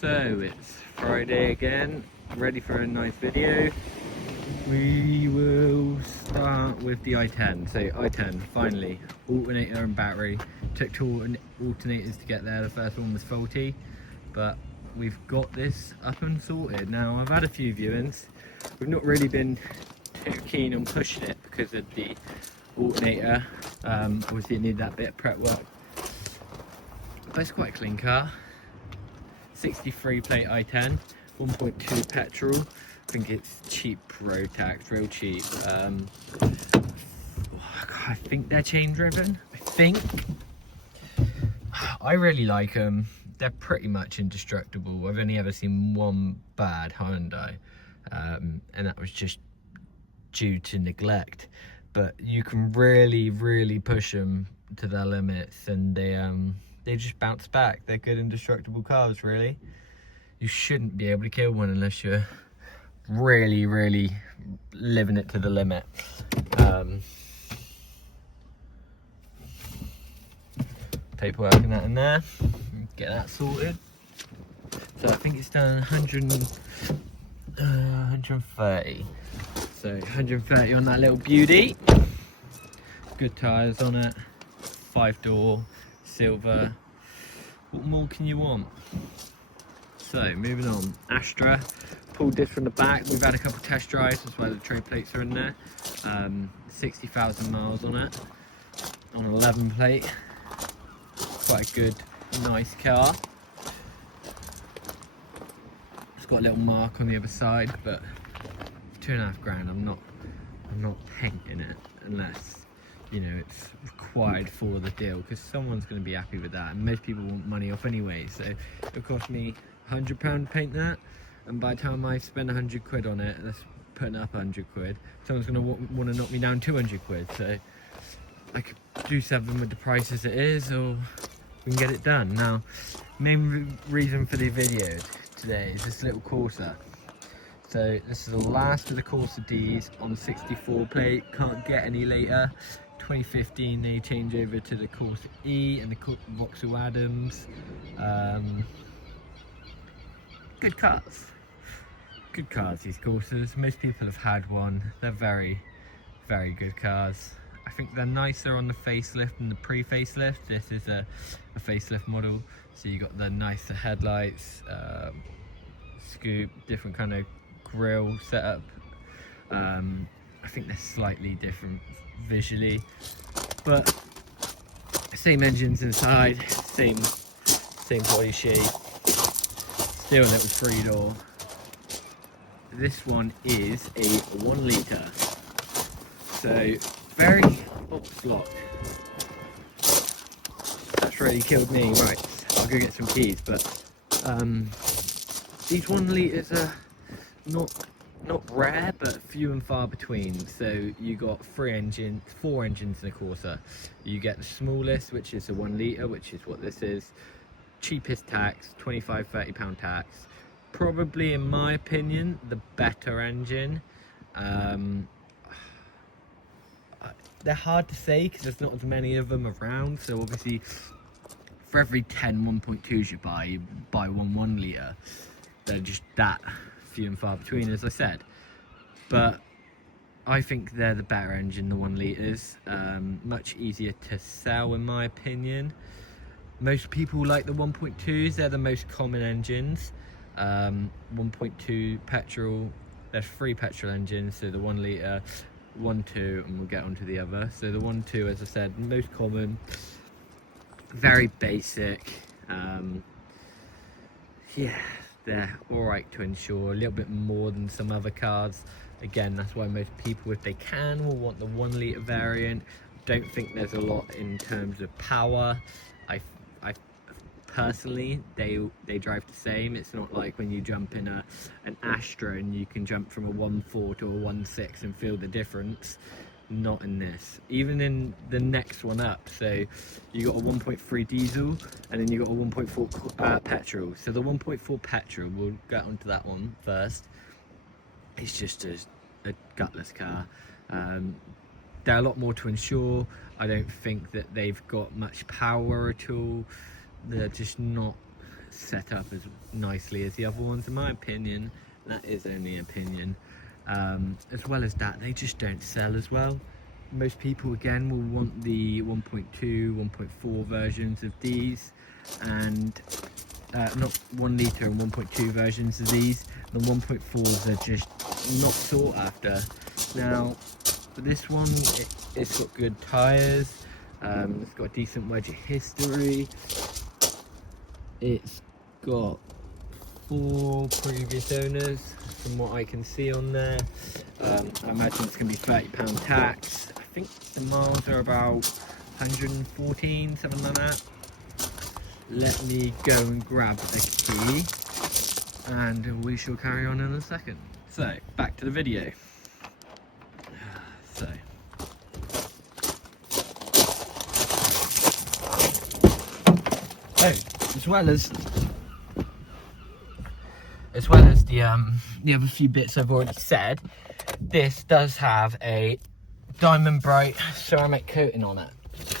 So it's Friday again, ready for a nice video. We will start with the i10. So i10, finally, alternator and battery. Took two alternators to get there. The first one was faulty, but we've got this up and sorted. Now I've had a few viewings. We've not really been too keen on pushing it because of the alternator. Obviously it needed that bit of prep work, but it's quite a clean car. 63 plate i10, 1.2 petrol. I think it's cheap road tax, real cheap. I think they're chain driven. I really like them. They're pretty much indestructible. I've only ever seen one bad Hyundai, and that was just due to neglect. But you can really push them to their limits, and they just bounce back. They're good indestructible cars, really. You shouldn't be able to kill one unless you're really living it to the limit. Paperwork and that in there, get that sorted. So I think it's done 130. So 130 on that little beauty. Good tyres on it, 5-door, silver. What more can you want? So moving on, Astra. Pulled this from the back. We've had a couple of test drives, that's why the trade plates are in there. 60,000 miles on it, on 11 plate. Quite a good, nice car. It's got a little mark on the other side, but for £2.5 grand, I'm not painting it unless, you know, it's required for the deal, because someone's going to be happy with that, and most people want money off anyway. So it'll cost me £100 to paint that, and by the time I spend 100 quid on it, that's putting up 100 quid, someone's going to want to knock me down 200 quid. So I could do something with the price as it is, or we can get it done. Now, main reason for the video today is this little Corsa. So this is the last of the Corsa Ds on 64 plate, can't get any later. 2015 they change over to the Corsa E and the Vauxhall Adams. Good cars, these Corsas. Most people have had one. They're very good cars. I think they're nicer on the facelift than the pre-facelift. This is a facelift model, so you got the nicer headlights, scoop, different kind of grille setup. I think they're slightly different visually, but same engines inside, same body shape, still a little 3-door. This one is a 1 litre, so very slot. That's really killed me. Right, I'll go get some keys. But these 1 litres are not rare, but few and far between. So you got 4 engines in a Corsa. You get the smallest, which is a 1 litre, which is what this is. Cheapest tax, £25–30 tax. Probably, in my opinion, the better engine. They're hard to say because there's not as many of them around. So obviously, for every 10 1.2s you buy one 1 litre. They're just that few and far between, as I said. But I think they're the better engine, the 1 litres. Much easier to sell, in my opinion. Most people like the 1.2s. They're the most common engines. 1.2 petrol. There's 3 petrol engines, so the 1 litre, 1.2, and we'll get onto the other. So the 1.2, as I said, most common, very basic. Yeah, they're alright to insure, a little bit more than some other cars. Again, that's why most people, if they can, will want the 1 litre variant. Don't think there's a lot in terms of power. I personally, they drive the same. It's not like when you jump in an Astra and you can jump from a 1.4 to a 1.6 and feel the difference. Not in this. Even in the next one up, so you got a 1.3 diesel and then you got a 1.4 petrol. So the 1.4 petrol, we'll get onto that one first. It's just a gutless car. They're a lot more to insure. I don't think that they've got much power at all. They're just not set up as nicely as the other ones, in my opinion. That is only opinion. As well as that, they just don't sell as well. Most people again will want the 1.2, 1.4 versions of these, and not 1 litre and 1.2 versions of these. The 1.4s are just not sought after. Now for this one, it's got good tyres, it's got a decent wedge of history, it's got 4 previous owners from what I can see on there. I imagine it's going to be £30 tax. I think the miles are about 114, something like that. Let me go and grab a key and we shall carry on in a second. So back to the video. So as well as the other few bits I've already said, this does have a diamond bright ceramic coating on it,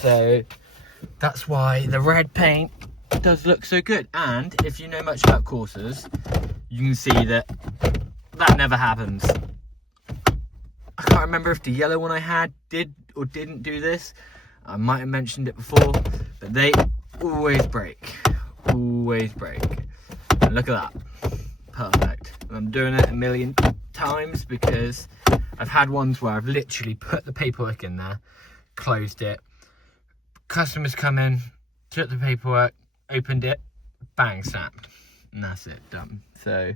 so that's why the red paint does look so good. And if you know much about Corsas, you can see that never happens. I can't remember if the yellow one I had did or didn't do this. I might have mentioned it before, but they always break. Always break. And look at that. Perfect. I'm doing it a million times because I've had ones where I've literally put the paperwork in there, closed it, customers come in, took the paperwork, opened it, bang, snapped, and that's it, done. So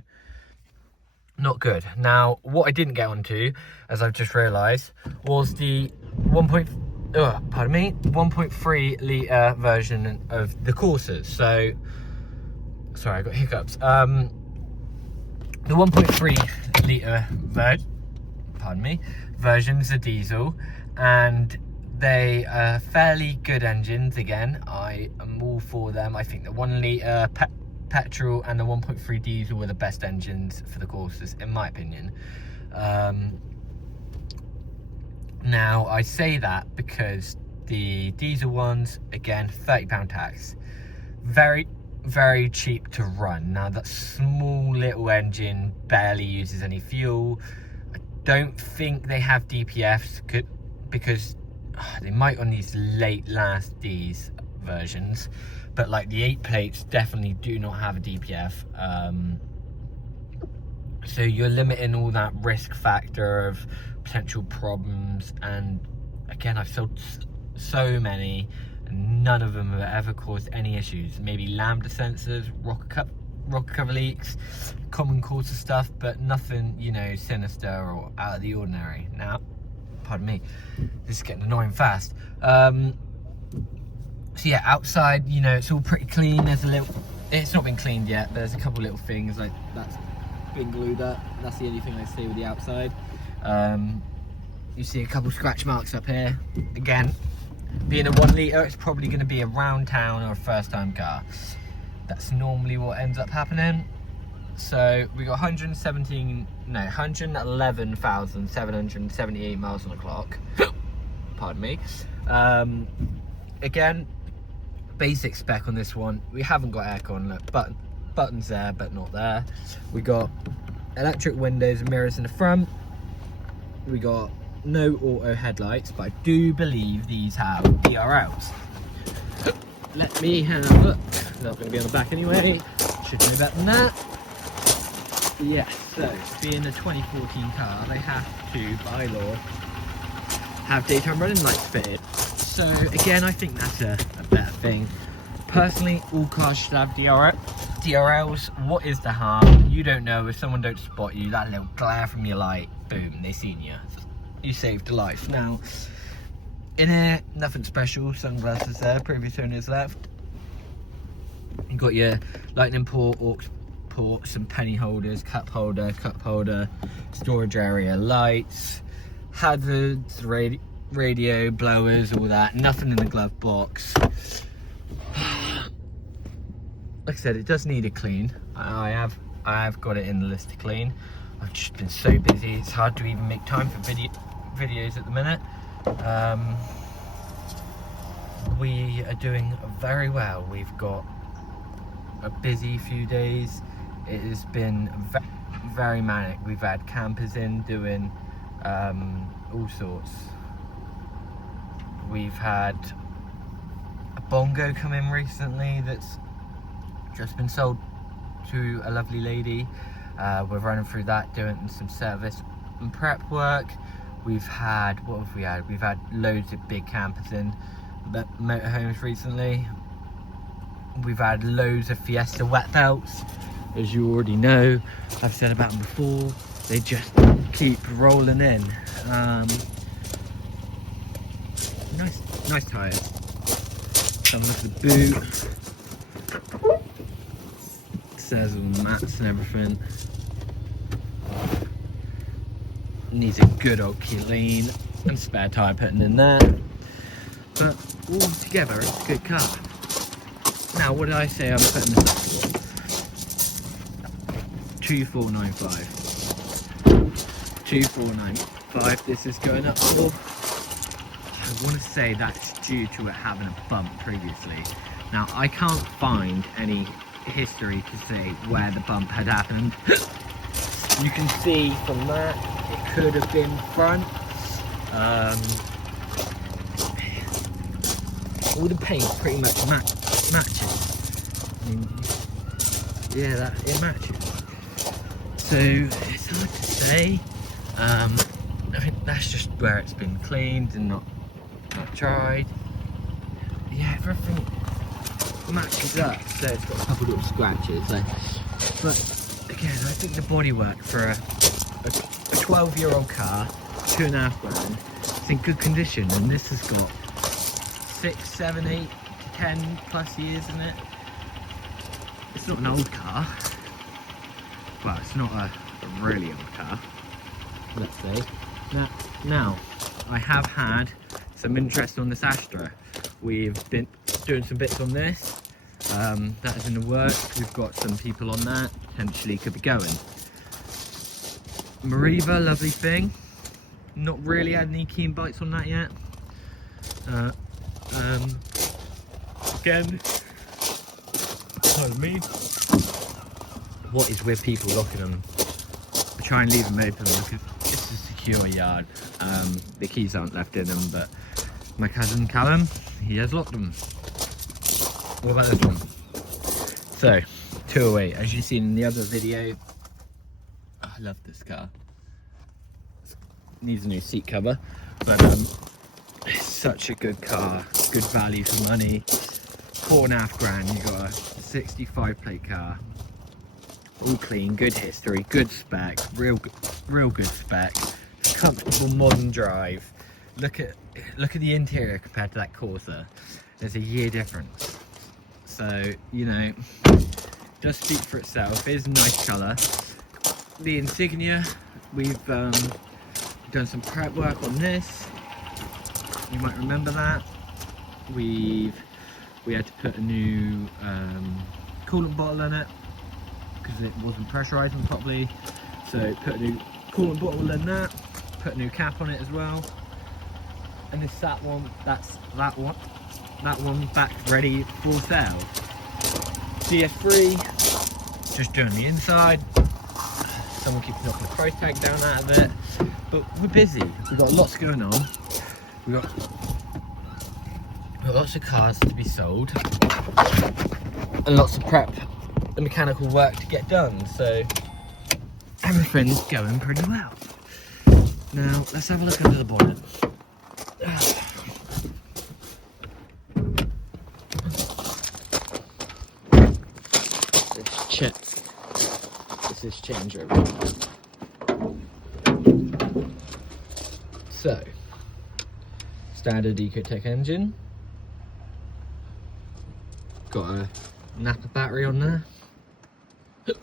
not good. Now what I didn't get onto, as I've just realized, was the 1.3 litre version of the Corsas. So sorry, I got hiccups. The 1.3 litre version's a diesel, and they are fairly good engines. Again, I am all for them. I think the 1 litre petrol and the 1.3 diesel were the best engines for the Corsas, in my opinion. Now I say that because the diesel ones, again, £30 tax, very cheap to run. Now that small little engine barely uses any fuel. I don't think they have DPFs because they might on these last D's versions, but like the 8 plates definitely do not have a DPF. So you're limiting all that risk factor of potential problems. And again, I've sold so many, none of them have ever caused any issues. Maybe lambda sensors, rocker cover leaks, common Corsa stuff, but nothing, you know, sinister or out of the ordinary. Now, pardon me, this is getting annoying fast. So yeah, outside, you know, it's all pretty clean. There's a little, it's not been cleaned yet. There's a couple little things like that's been glued up. That's the only thing I see with the outside. You see a couple scratch marks up here. Again, being a 1 litre, it's probably going to be around town or a first time car. That's normally what ends up happening. So we got 111,778 miles on the clock. Pardon me. Again, basic spec on this one. We haven't got aircon. Look, buttons there, but not there. We got electric windows and mirrors in the front. We got no auto headlights, but I do believe these have DRLs. Let me have a look. Not going to be on the back anyway. Should know better than that. Yes, so being a 2014 car, they have to, by law, have daytime running lights fitted. So again, I think that's a better thing. Personally, all cars should have DRLs. What is the harm? You don't know if someone don't spot you, that little glare from your light, boom, they seen you. You saved a life. Now, in here, nothing special. Sunglasses there, previous owners left. You got your lightning port, aux port, some penny holders, cup holder, storage area, lights, hazards, radio, blowers, all that. Nothing in the glove box. Like I said, it does need a clean. I have got it in the list to clean. I've just been so busy, it's hard to even make time for videos at the minute. We are doing very well. We've got a busy few days. It has been very manic. We've had campers in doing all sorts. We've had a bongo come in recently that's just been sold to a lovely lady. We're running through that, doing some service and prep work. We've had, what have we had? We've had loads of big campers in motorhomes recently. We've had loads of Fiesta wet belts, as you already know. I've said about them before. They just keep rolling in. Nice tyres. Have a look at the boot. Says mats and everything. Needs a good old clean and spare tyre putting in there. But all together, it's a good car. Now, what did I say I'm putting this up for? 2495. 2495. This is going up for. I want to say that's due to it having a bump previously. Now, I can't find any history to say where the bump had happened. You can see from that it could have been front. All the paint pretty much matches. I mean, yeah, it matches. So it's hard to say. I think that's just where it's been cleaned and not dried. Yeah, everything matches up. So it's got a couple little scratches. But again, I think the bodywork for a 12-year-old car, 2.5 grand, it's in good condition, and this has got 6, 7, 8, 10 plus years in it. It's not an old car. Well, it's not a really old car, let's say. Now, I have had some interest on this Astra. We've been doing some bits on this. That is in the works. We've got some people on that. Potentially could be going. Mariva, lovely thing. Not really had any keen bites on that yet. Again, pardon me. What is with people locking them? I try and leave them open because it's a secure yard. The keys aren't left in them, but my cousin Callum, he has locked them. What about this one? So, 208, as you've seen in the other video. I love this car. Needs a new seat cover, but it's such a good car, good value for money. 4.5 grand, you got a 65 plate car, all clean, good history, good spec, real good spec, comfortable modern drive. Look at the interior compared to that Corsa. There's a year difference. So, you know, does speak for itself. It is a nice colour. The insignia, we've done some prep work on this. You might remember that. We had to put a new coolant bottle in it because it wasn't pressurising properly. So put a new coolant bottle in that. Put a new cap on it as well. And this that one back ready for sale. DS3, just doing the inside. Someone keeps knocking the price tag down out of it, but we're busy. We've got lots going on. We've got lots of cars to be sold and lots of prep and mechanical work to get done. So everything's going pretty well. Now let's have a look under the bonnet. This is changeover. So, standard Ecotec engine. Got a Napa battery on there. Don't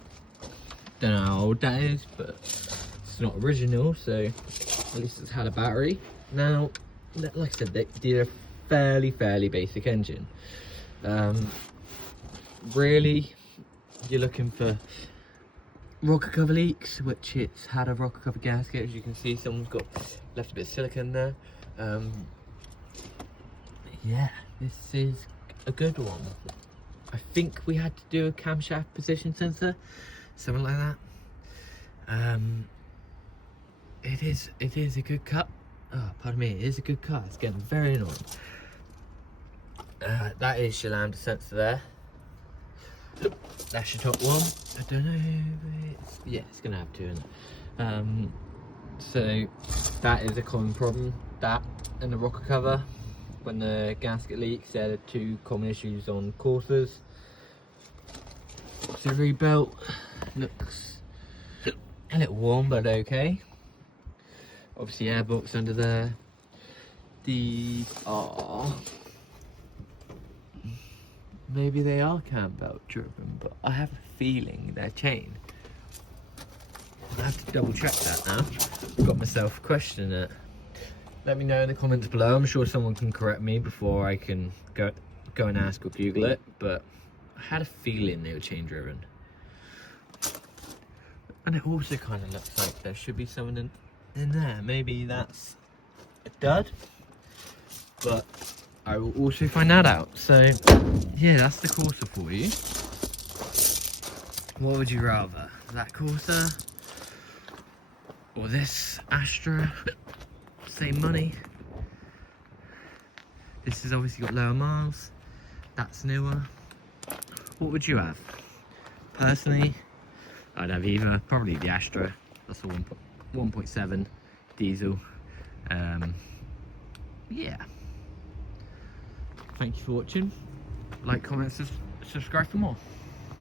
know how old that is, but it's not original, so at least it's had a battery. Now, like I said, they're a fairly basic engine. Really, you're looking for rocker cover leaks, which it's had a rocker cover gasket. As you can see, someone's left a bit of silicone there. Yeah, this is a good one. I think we had to do a camshaft position sensor, something like that. It is a good cut. Oh, pardon me, it is a good cut. It's getting very annoying. That is your lambda sensor there. That's your top one. I don't know. Yeah, it's gonna have two in it. So that is a common problem. That and the rocker cover. When the gasket leaks, they're the two common issues on Corsas. Auxiliary belt looks a little warm, but okay. Obviously, airbox under there. These are, maybe they are cam belt driven, but I have a feeling they're chain. I have to double check that now. Got myself questioning it. Let me know in the comments below. I'm sure someone can correct me before I can go and ask or Google it, but I had a feeling they were chain driven. And it also kind of looks like there should be something in there. Maybe that's a dud, but I will also find that out. So yeah, that's the Corsa for you. What would you rather, that Corsa or this Astra? Same money. This has obviously got lower miles. That's newer. What would you have? Personally, I'd have either, probably the Astra. That's a 1.7 diesel. Yeah. Thank you for watching. Like, comment, subscribe for more.